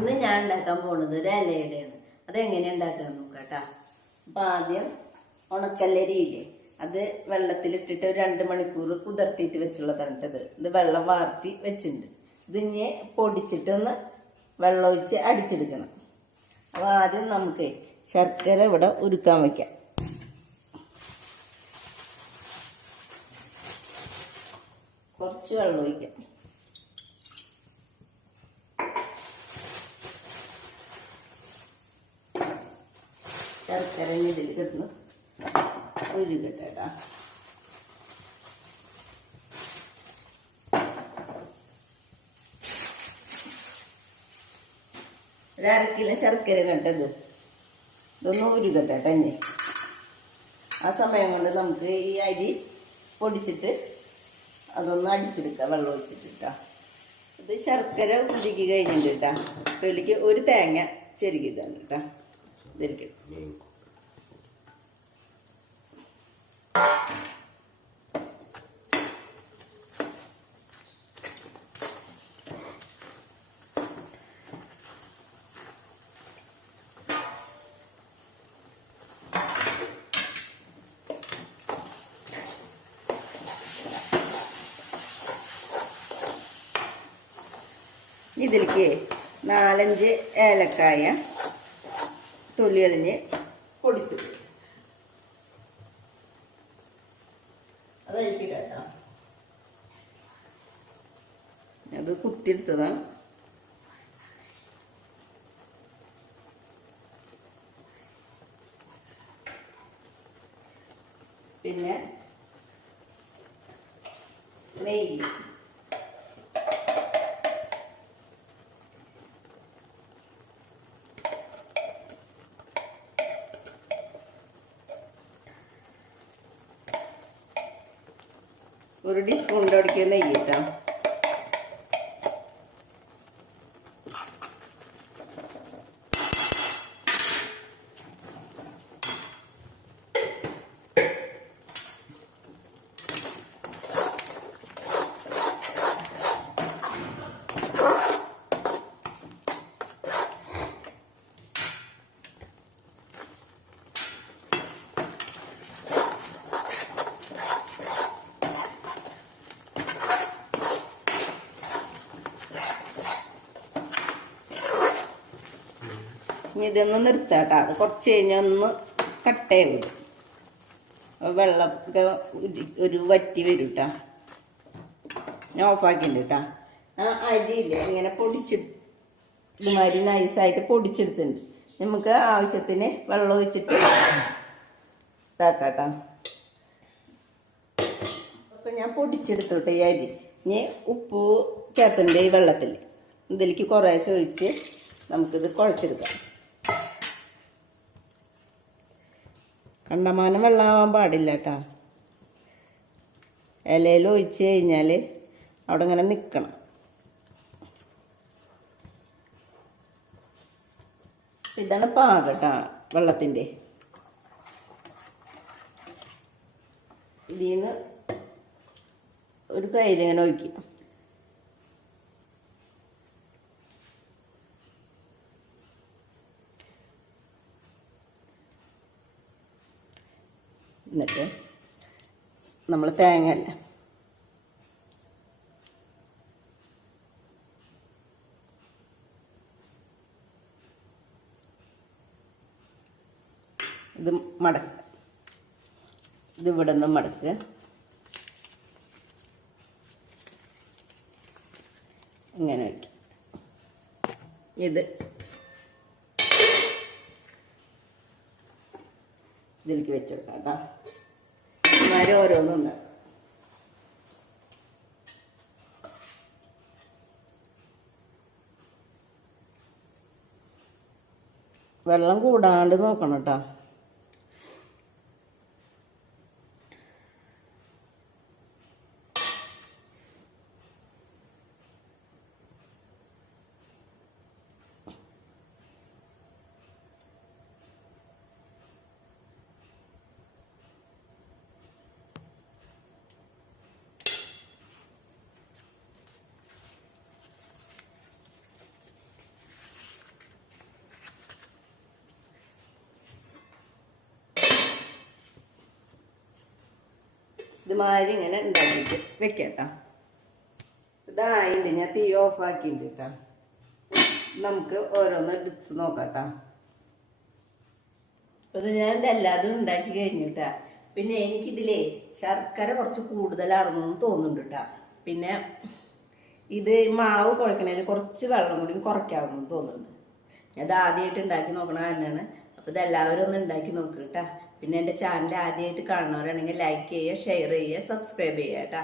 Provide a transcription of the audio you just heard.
ഇന്ന് ഞാൻ ഉണ്ടാക്കാൻ പോണത് ഒരു ഇലയുടെയാണ്. അതെങ്ങനെയാണ് ഉണ്ടാക്കാൻ നോക്കാട്ടാ. അപ്പൊ ആദ്യം ഉണക്കല്ലരിയില്ലേ, അത് വെള്ളത്തിലിട്ടിട്ട് ഒരു 2 മണിക്കൂർ കുതിർത്തിയിട്ട് വെച്ചുള്ളതാണ്. ഇത് വെള്ളം വാർത്തി വെച്ചിട്ടുണ്ട്. ഇത് ഇനി പൊടിച്ചിട്ടൊന്ന് വെള്ളം ഒഴിച്ച് അടിച്ചെടുക്കണം. അപ്പൊ ആദ്യം നമുക്ക് ശർക്കര ഇവിടെ ഉരുക്കാൻ വയ്ക്കാം. കുറച്ച് വെള്ളം ഒഴിക്കാം. ശർക്കര ഇതിൽ കിട്ടുന്നു ഉരുകട്ടാ. ഒരു 1/2 കിലോ ശർക്കര കണ്ടത് ഇതൊന്ന് ഉരുകട്ടെ തന്നെ. ആ സമയം കൊണ്ട് നമുക്ക് ഈ അരി പൊടിച്ചിട്ട് അതൊന്ന് അടിച്ചെടുക്കാം വെള്ളം ഒഴിച്ചിട്ടാ. ഇത് ശർക്കര ഉരുക്കി കഴിഞ്ഞിട്ടാ. അപ്പോൾ ഇതിലേക്ക് ഒരു തേങ്ങ ചെരുകിയതാണ് കേട്ടാ. ഇതിലേക്ക് ഇതിലേക്ക് 4-5 ഏലക്കായ തൊലി കളഞ്ഞ് പൊടിച്ചു അതായിരിക്കും കേട്ടോ. അത് കുത്തിയെടുത്തതാണ്. പിന്നെ നെയ്യ്, ഒരു ടീസ്പൂണിൻ്റെ അടിക്കുക നെയ്യ് കേട്ടോ. ഇനി ഇതൊന്ന് നിർത്താട്ടോ. അത് കുറച്ച് കഴിഞ്ഞാൽ ഒന്ന് കട്ടയാകും. വെള്ളമൊക്കെ ഒരു വറ്റി വരും കേട്ടോ. ഞാൻ ഓഫാക്കിയിട്ടുണ്ട് കേട്ടോ. ആ അരിയില്ലേ ഇങ്ങനെ ഇതുമാതിരി നൈസായിട്ട് പൊടിച്ചെടുത്തിട്ടുണ്ട്. നമുക്ക് ആവശ്യത്തിന് വെള്ളം ഒഴിച്ചിട്ട് ഇതാക്കാട്ടോ. അപ്പം ഞാൻ പൊടിച്ചെടുത്തോട്ടെ ഈ അരി. ഇനി ഉപ്പ് ചേർത്തിട്ടുണ്ട് ഈ വെള്ളത്തിൽ. ഇതിലേക്ക് കുറേശ്ശെ ഒഴിച്ച് നമുക്കിത് കുഴച്ചെടുക്കാം. കണ്ടമാനം വെള്ളമാവാൻ പാടില്ല കേട്ടോ. ഇലയിൽ ഒഴിച്ച് കഴിഞ്ഞാൽ അവിടെ ഇങ്ങനെ നിൽക്കണം. ഇതാണ് പാകം കേട്ടോ വെള്ളത്തിൻ്റെ. ഇതിൽ നിന്ന് ഒരു കയ്യിലിങ്ങനെ ഒഴിക്കുക. എന്നിട്ട് നമ്മൾ തേങ്ങ അല്ല ഇത് മടക്കുക. ഇത് ഇവിടെ നിന്ന് മടക്കുക. ഇങ്ങനെ വയ്ക്കുക. ഇത് ഇതിലേക്ക് വെച്ച് കൊടുക്കാം കേട്ടോ. ഞാൻ ഓരോന്നുണ്ട്. വെള്ളം കൂടാണ്ട് നോക്കണം കേട്ടോ. ഇതുമാതിരി ഇങ്ങനെ ഉണ്ടാക്കിയിട്ട് വെക്കട്ടാ. ഇതായിണ്ട്, ഞാൻ തീ ഓഫ് ആക്കിണ്ട് കേട്ടാ. നമുക്ക് ഓരോന്ന് എടുത്ത് നോക്കാട്ടാ. ഇത് ഞാൻ ഇതെല്ലാതും ഉണ്ടാക്കി കഴിഞ്ഞിട്ടാ. പിന്നെ എനിക്കിതിലേ ശർക്കര കുറച്ച് കൂടുതലാണെന്ന് തോന്നുന്നുണ്ട് കേട്ടാ. പിന്നെ ഇത് മാവ് കുഴക്കണേൽ കുറച്ച് വെള്ളം കൂടി കുറയ്ക്കാമെന്ന് തോന്നുന്നുണ്ട്. ഞാൻ ഇത് ആദ്യമായിട്ട് ഉണ്ടാക്കി നോക്കണ കാരണമാണ്. അപ്പോൾ ഇതെല്ലാവരും ഒന്ന് ഉണ്ടാക്കി നോക്കുക കേട്ടാ. പിന്നെ എൻ്റെ ചാനൽ ആദ്യമായിട്ട് കാണുന്നവരാണെങ്കിൽ ലൈക്ക് ചെയ്യുക, ഷെയർ ചെയ്യുക, സബ്സ്ക്രൈബ് ചെയ്യുക കേട്ടാ.